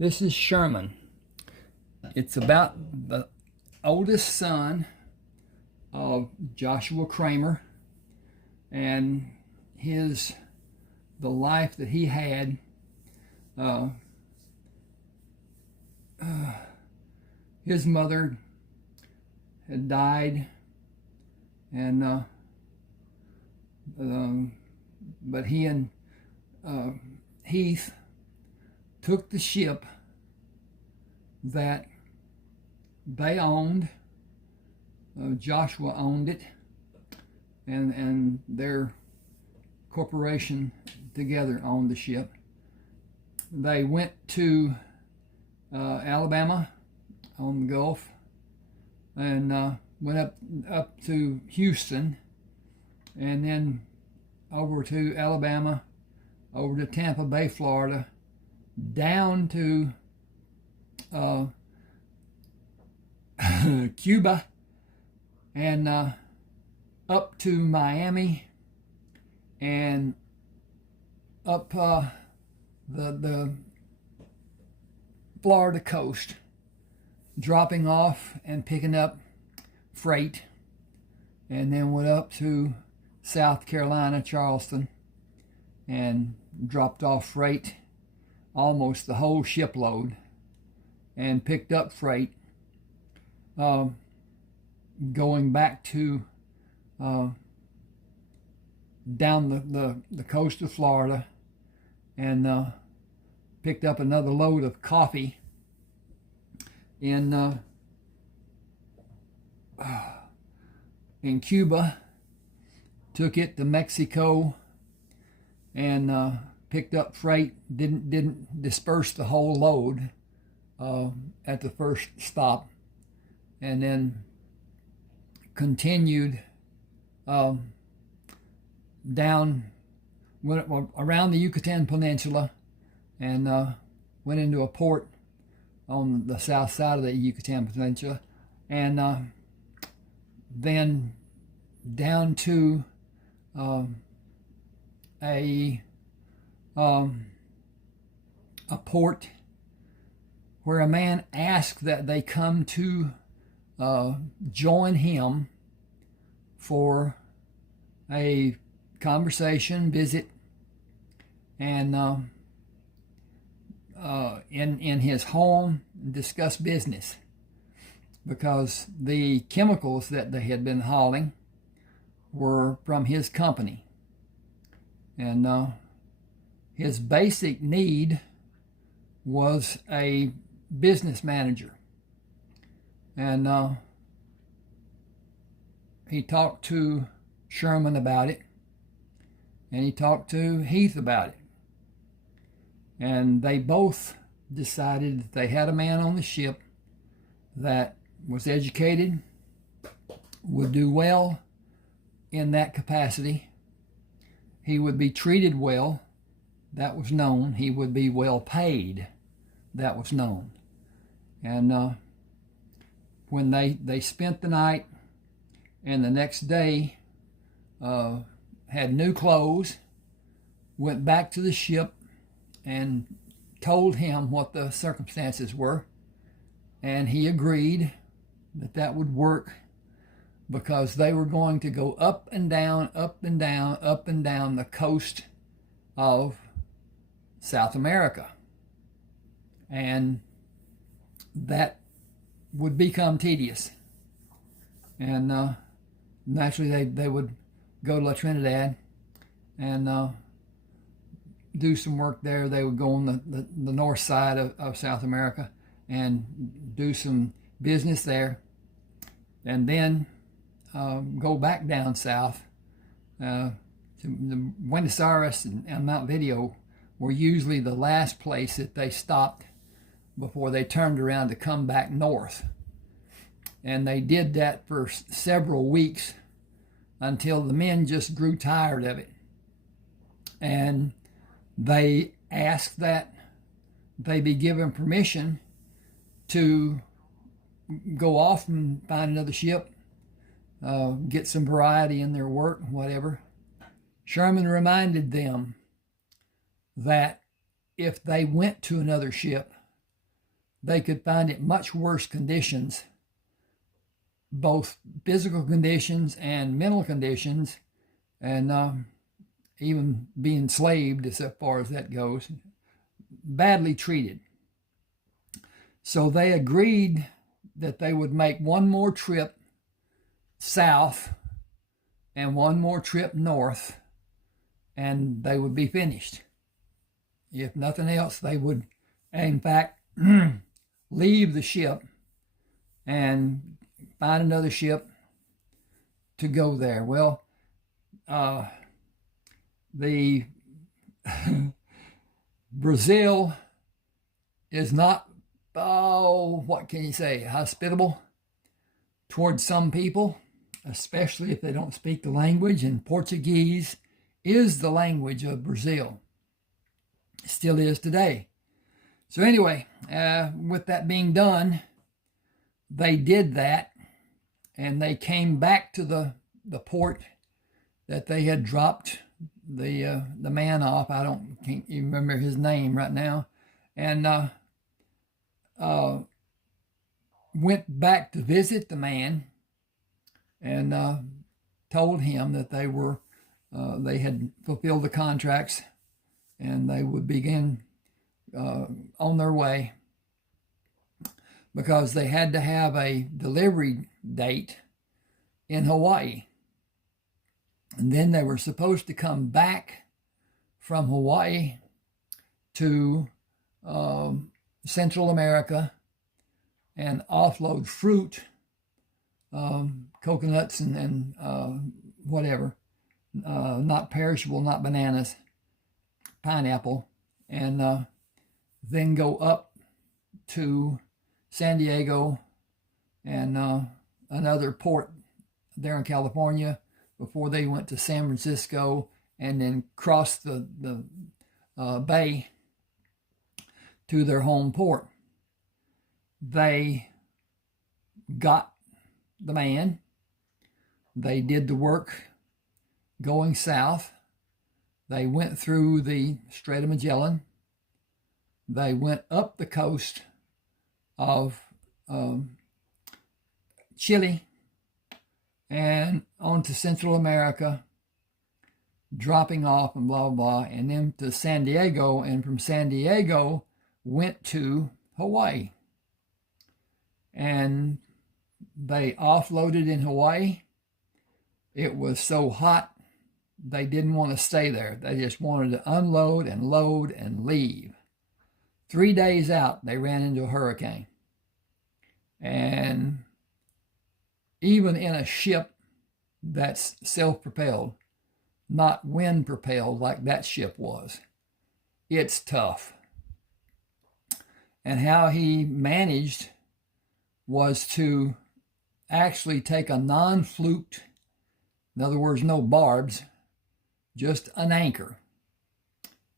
This is Sherman. It's about the oldest son of Joshua Crammer and the life that he had. His mother had died, and but he and Heath took the ship that they owned. Joshua owned it, and their corporation together owned the ship. They went to Alabama on the Gulf, and went up to Houston, and then over to Alabama, over to Tampa Bay, Florida, down to Cuba, and up to Miami, and up the Florida coast, dropping off and picking up freight, and then went up to South Carolina, Charleston, and dropped off freight, almost the whole shipload, and picked up freight, going back to down the coast of Florida, and picked up another load of coffee in Cuba, took it to Mexico, and picked up freight. Didn't disperse the whole load at the first stop, and then continued down, went around the Yucatan Peninsula, and went into a port on the south side of the Yucatan Peninsula, and then down to a port where a man asked that they come to join him for a conversation, visit, and in his home, discuss business, because the chemicals that they had been hauling were from his company, and his basic need was a business manager. And he talked to Sherman about it, and he talked to Heath about it, and they both decided that they had a man on the ship that was educated, would do well in that capacity. He would be treated well, that was known. He would be well paid, that was known. And when they spent the night, and the next day had new clothes, went back to the ship and told him what the circumstances were, and he agreed that that would work, because they were going to go up and down, up and down, up and down the coast of South America, and that would become tedious. And naturally they would go to La Trinidad and do some work there. They would go on the north side of South America and do some business there, and then go back down south to the Buenos Aires and Mount Video were usually the last place that they stopped before they turned around to come back north. And they did that for several weeks until the men just grew tired of it, and they asked that they be given permission to go off and find another ship, get some variety in their work, whatever. Sherman reminded them that if they went to another ship, they could find it much worse conditions, both physical conditions and mental conditions, and even being enslaved as far as that goes, badly treated. So they agreed that they would make one more trip south and one more trip north, and they would be finished. If nothing else, they would, in fact, leave the ship and find another ship to go there. Well, the Brazil is not, what can you say, hospitable towards some people, especially if they don't speak the language, and Portuguese is the language of Brazil. It still is today. So anyway, with that being done, they did that, and they came back to the port that they had dropped the man off. Can't even remember his name right now, and went back to visit the man, and told him that they had fulfilled the contracts, and they would begin on their way, because they had to have a delivery date in Hawaii. And then they were supposed to come back from Hawaii to Central America and offload fruit, coconuts and whatever, not perishable, not bananas, pineapple, and then go up to San Diego and another port there in California before they went to San Francisco, and then cross the bay to their home port. They got the man. They did the work going south. They went through the Strait of Magellan. They went up the coast of Chile and onto Central America, dropping off and blah, blah, and then to San Diego, and from San Diego went to Hawaii. And they offloaded in Hawaii. It was so hot, they didn't want to stay there. They just wanted to unload and load and leave. 3 days out, they ran into a hurricane. And even in a ship that's self-propelled, not wind-propelled like that ship was, it's tough. And how he managed was to actually take a non-fluked, in other words, no barbs, just an anchor.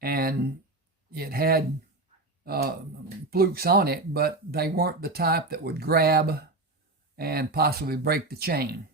And it had flukes on it, but they weren't the type that would grab and possibly break the chain.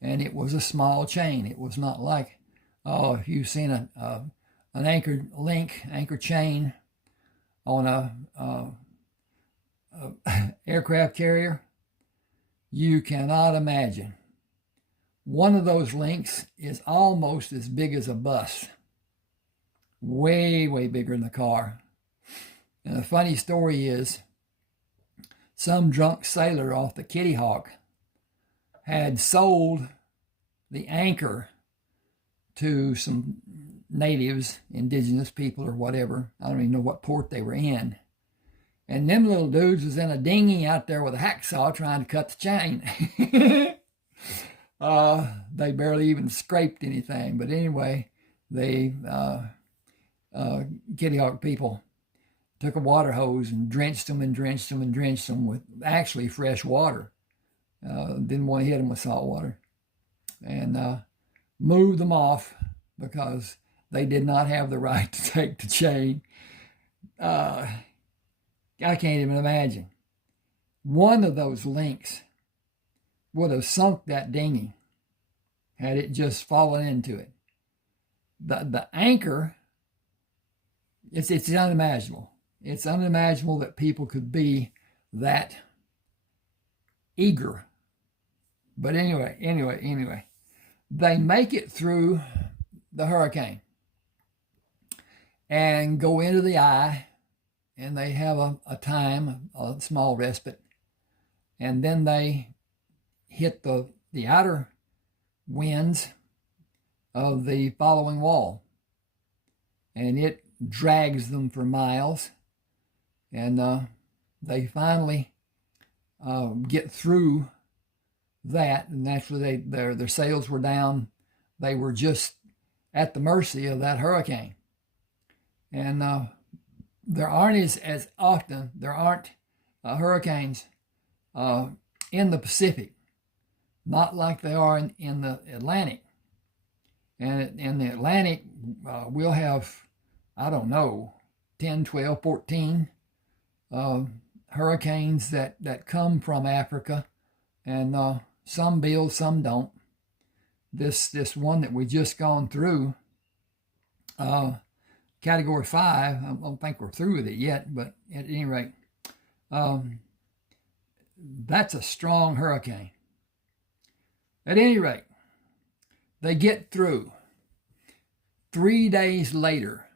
And it was a small chain. It was not like, if you've seen an anchor chain on a aircraft carrier, you cannot imagine. One of those links is almost as big as a bus. Way, way bigger than the car. And the funny story is, some drunk sailor off the Kitty Hawk had sold the anchor to some natives, indigenous people or whatever. I don't even know what port they were in. And them little dudes was in a dinghy out there with a hacksaw trying to cut the chain. They barely even scraped anything. But anyway, they Kitty Hawk people took a water hose and drenched them with actually fresh water. Didn't want to hit them with salt water. And moved them off because they did not have the right to take the chain. I can't even imagine. One of those links would have sunk that dinghy had it just fallen into it. The anchor, it's unimaginable. it's unimaginable that people could be that eager. But anyway, they make it through the hurricane and go into the eye, and they have a small respite, and then they hit the outer winds of the following wall, and it drags them for miles, and they finally get through that. And naturally their sails were down. They were just at the mercy of that hurricane. And there aren't hurricanes in the Pacific, not like they are in the Atlantic. And in the Atlantic, we'll have, I don't know, 10, 12, 14 hurricanes that come from Africa, and some build, some don't. This one that we just gone through, Category 5, I don't think we're through with it yet, but at any rate, that's a strong hurricane. At any rate, they get through. 3 days later,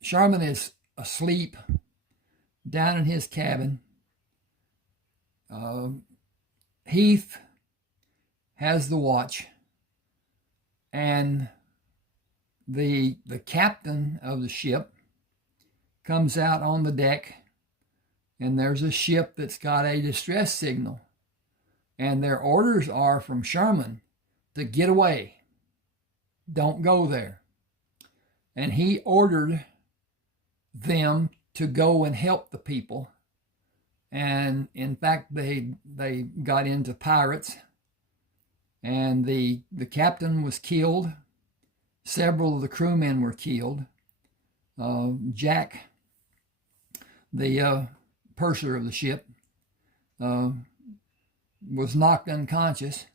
Sherman is asleep down in his cabin. Heath has the watch, and the captain of the ship comes out on the deck, and there's a ship that's got a distress signal, and their orders are from Sherman to get away. Don't go there. And he ordered them to go and help the people. And in fact, they got into pirates, and the captain was killed. Several of the crewmen were killed. Jack, the purser of the ship, was knocked unconscious,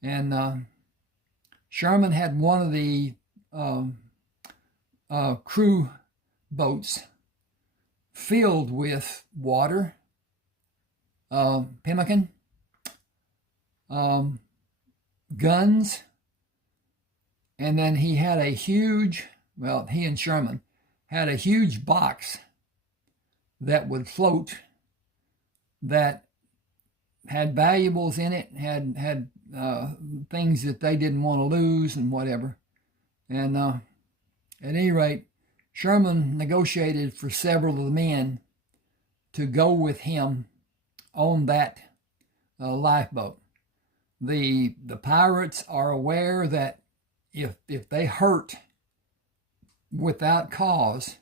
and Sherman had one of the crew boats filled with water, pemmican, guns, and then he had he and Sherman had a huge box that would float, that had valuables in it, had things that they didn't want to lose and whatever. And at any rate, Sherman negotiated for several of the men to go with him on that lifeboat. The pirates are aware that if they hurt without cause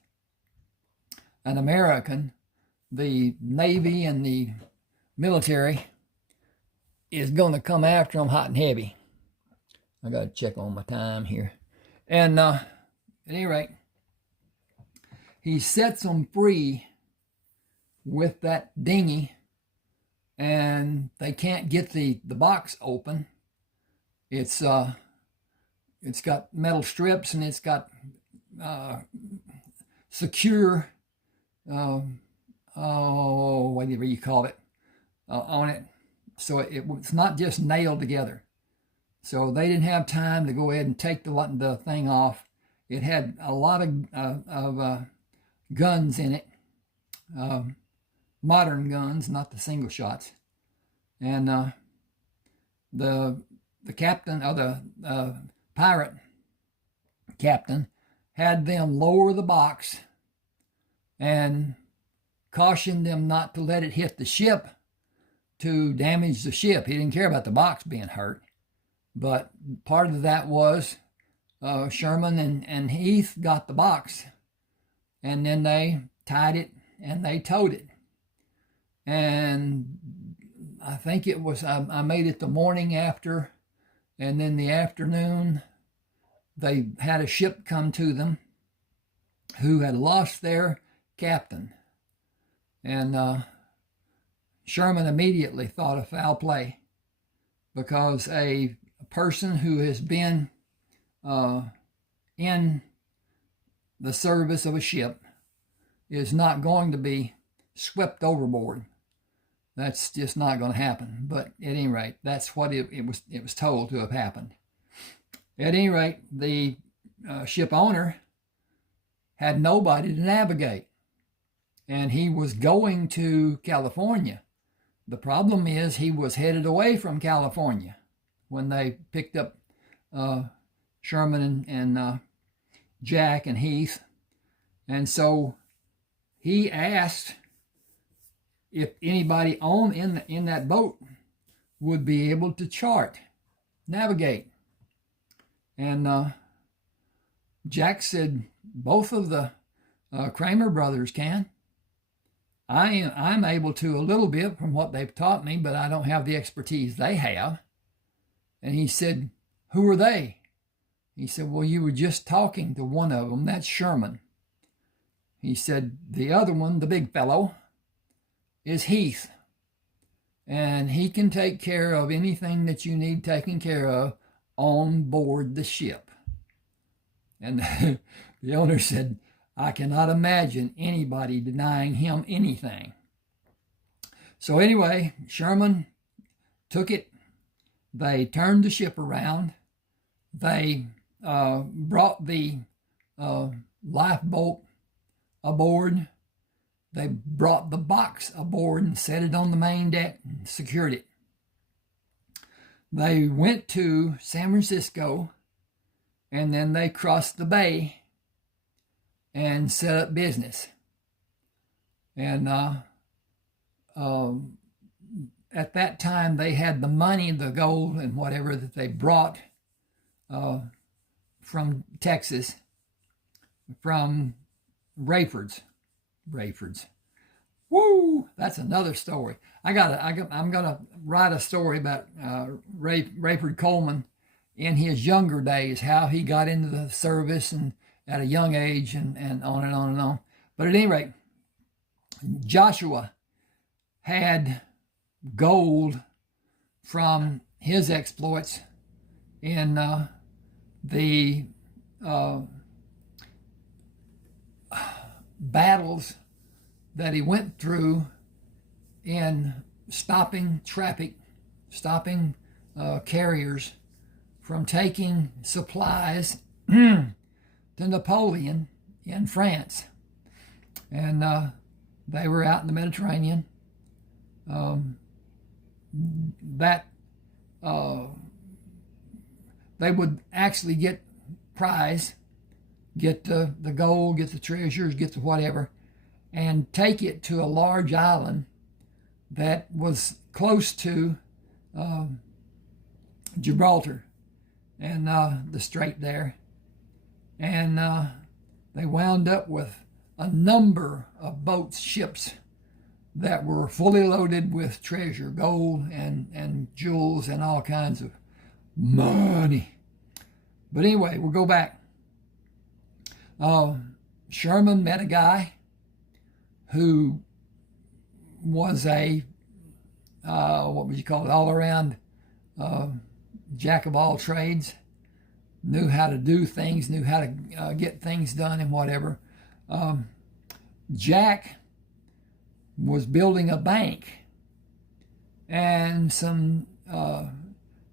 an American, the Navy and the military is going to come after them hot and heavy. I got to check on my time here. And at any rate, he sets them free with that dinghy, and they can't get the box open. It's got metal strips, and it's got secure, whatever you call it, on it. So it's not just nailed together. So they didn't have time to go ahead and take the thing off. It had a lot of guns in it, modern guns, not the single shots. And the captain, or the pirate captain, had them lower the box and cautioned them not to let it hit the ship to damage the ship. He didn't care about the box being hurt. But part of that was Sherman and Heath got the box, and then they tied it and they towed it. And I think it was, I made it the morning after, and then the afternoon, they had a ship come to them who had lost their captain. And Sherman immediately thought of foul play, because a person who has been in the service of a ship is not going to be swept overboard. That's just not going to happen. But at any rate, that's what it was told to have happened. At any rate, the ship owner had nobody to navigate, and he was going to California. The problem is he was headed away from California when they picked up Sherman and Jack and Heath. And so he asked if anybody in that boat would be able to navigate. And Jack said, both of the Crammer brothers can. I'm able to a little bit from what they've taught me, but I don't have the expertise they have. And he said, who are they? He said, well, you were just talking to one of them. That's Sherman. He said, the other one, the big fellow, is Heath. And he can take care of anything that you need taken care of on board the ship. And the owner said, I cannot imagine anybody denying him anything. So anyway, Sherman took it. They turned the ship around. They brought the lifeboat aboard. They brought the box aboard and set it on the main deck and secured it. They went to San Francisco, and then they crossed the bay and set up business. And at that time, they had the money, the gold, and whatever that they brought from Texas, from Rayford's. Woo! That's another story. I'm gonna write a story about Rayford Coleman in his younger days, how he got into the service and at a young age, and on and on and on. But at any rate, Joshua had gold from his exploits in the battles that he went through in stopping traffic, stopping carriers from taking supplies to Napoleon in France. And they were out in the Mediterranean. They would actually get prize, get the gold, get the treasures, get the whatever, and take it to a large island that was close to Gibraltar and the strait there. And they wound up with a number of boats, ships that were fully loaded with treasure, gold and jewels and all kinds of money. But anyway, we'll go back. Sherman met a guy who was a, what would you call it, all-around jack of all trades, knew how to do things, knew how to get things done and whatever. Jack was building a bank, and some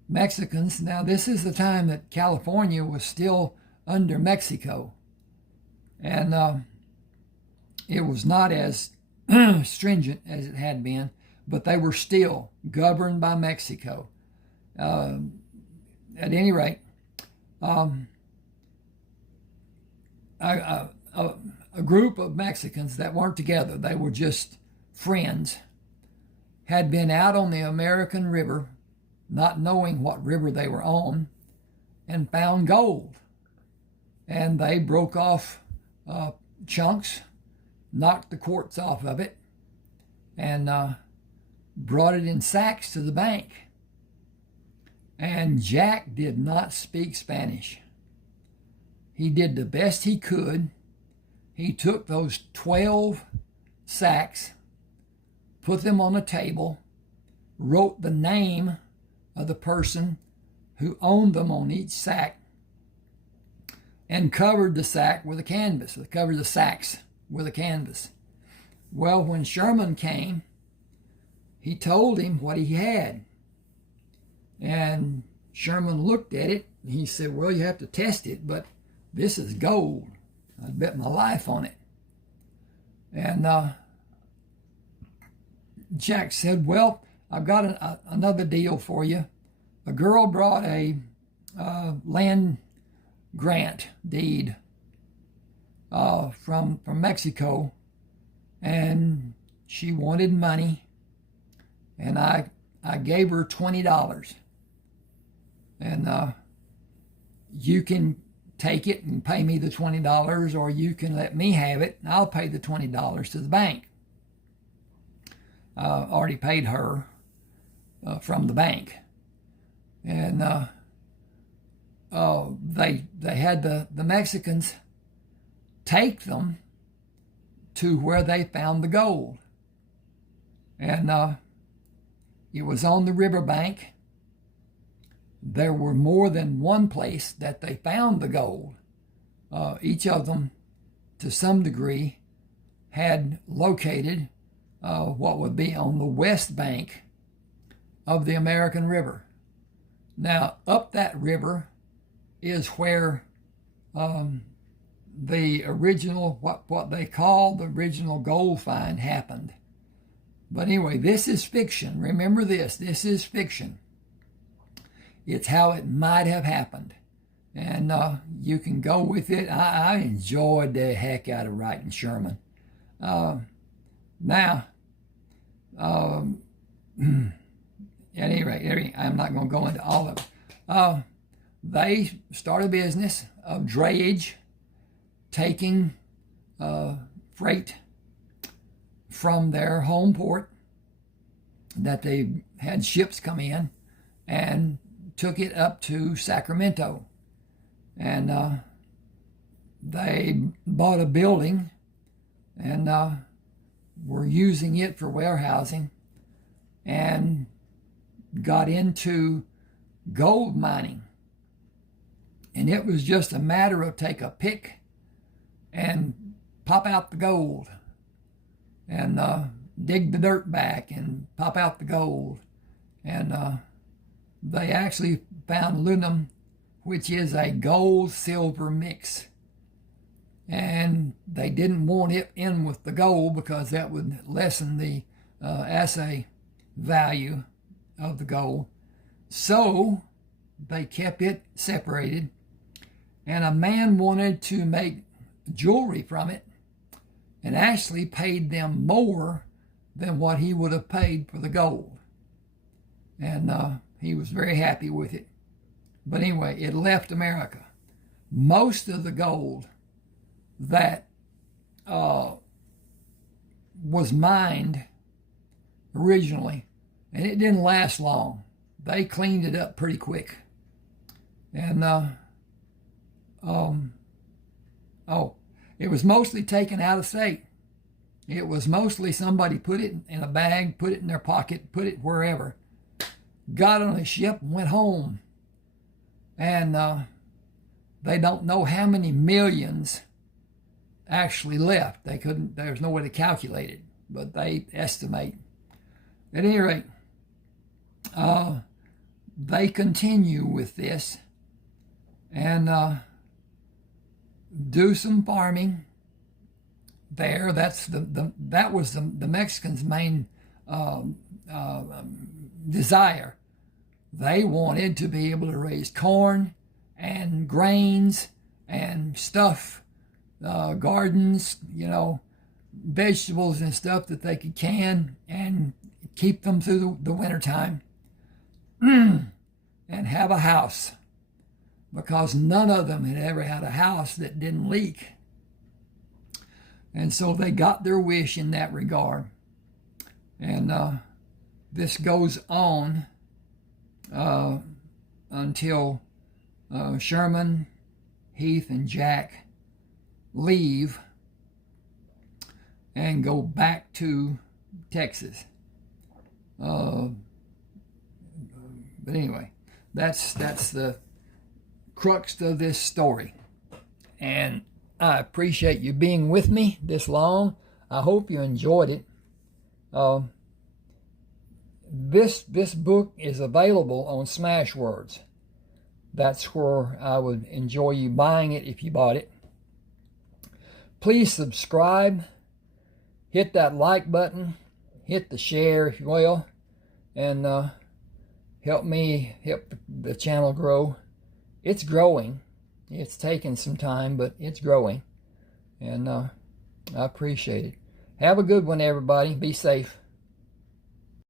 Mexicans, now this is the time that California was still under Mexico, and it was not as stringent as it had been, but they were still governed by Mexico. At any rate, a group of Mexicans that weren't together, they were just friends, had been out on the American River, not knowing what river they were on, and found gold. And they broke off chunks, knocked the quartz off of it, and brought it in sacks to the bank. And Jack did not speak Spanish. He did the best he could. He took those 12 sacks, put them on a table, wrote the name of the person who owned them on each sack, and covered the sack with a canvas. They covered the sacks with a canvas. Well, when Sherman came, he told him what he had. And Sherman looked at it, and he said, well, you have to test it, but this is gold. I'd bet my life on it. And Jack said, well, I've got another deal for you. A girl brought a land grant deed from Mexico, and she wanted money, and I gave her $20, and you can take it and pay me the $20, or you can let me have it and I'll pay the $20 to the bank. Already paid her from the bank, and they had the Mexicans take them to where they found the gold, and it was on the riverbank. There were more than one place that they found the gold. Each of them, to some degree, had located what would be on the west bank of the American River. Now, up that river is where the original, what they call the original gold find happened. But anyway, this is fiction. Remember this is fiction. It's how it might have happened. And you can go with it. I enjoyed the heck out of writing Sherman. Now, at any rate, I'm not going to go into all of it. They start a business of drayage, taking freight from their home port that they had ships come in, and took it up to Sacramento. And they bought a building and were using it for warehousing, and got into gold mining. And it was just a matter of take a pick and pop out the gold, and dig the dirt back and pop out the gold. And they actually found aluminum, which is a gold-silver mix. And they didn't want it in with the gold because that would lessen the assay value of the gold. So they kept it separated, and a man wanted to make jewelry from it and actually paid them more than what he would have paid for the gold. And he was very happy with it. But anyway, it left America. Most of the gold that was mined originally, and it didn't last long. They cleaned it up pretty quick. And it was mostly taken out of state. It was mostly somebody put it in a bag, put it in their pocket, put it wherever, got on a ship and went home. And they don't know how many millions actually left. There's no way to calculate it, but they estimate. At any rate, they continue with this and do some farming there. That was the Mexicans' main desire. They wanted to be able to raise corn and grains and stuff, gardens, vegetables and stuff that they could can and keep them through the wintertime, and have a house, because none of them had ever had a house that didn't leak. And so they got their wish in that regard. And this goes on until Sherman, Heath, and Jack leave and go back to Texas. But anyway, that's the crux of this story. and I appreciate you being with me this long. I hope you enjoyed it. This book is available on Smashwords. That's where I would enjoy you buying it if you bought it. Please subscribe, hit that like button, hit the share if you will, and help me help the channel grow. It's growing. It's taken some time, but it's growing, and I appreciate it. Have a good one, everybody. Be safe.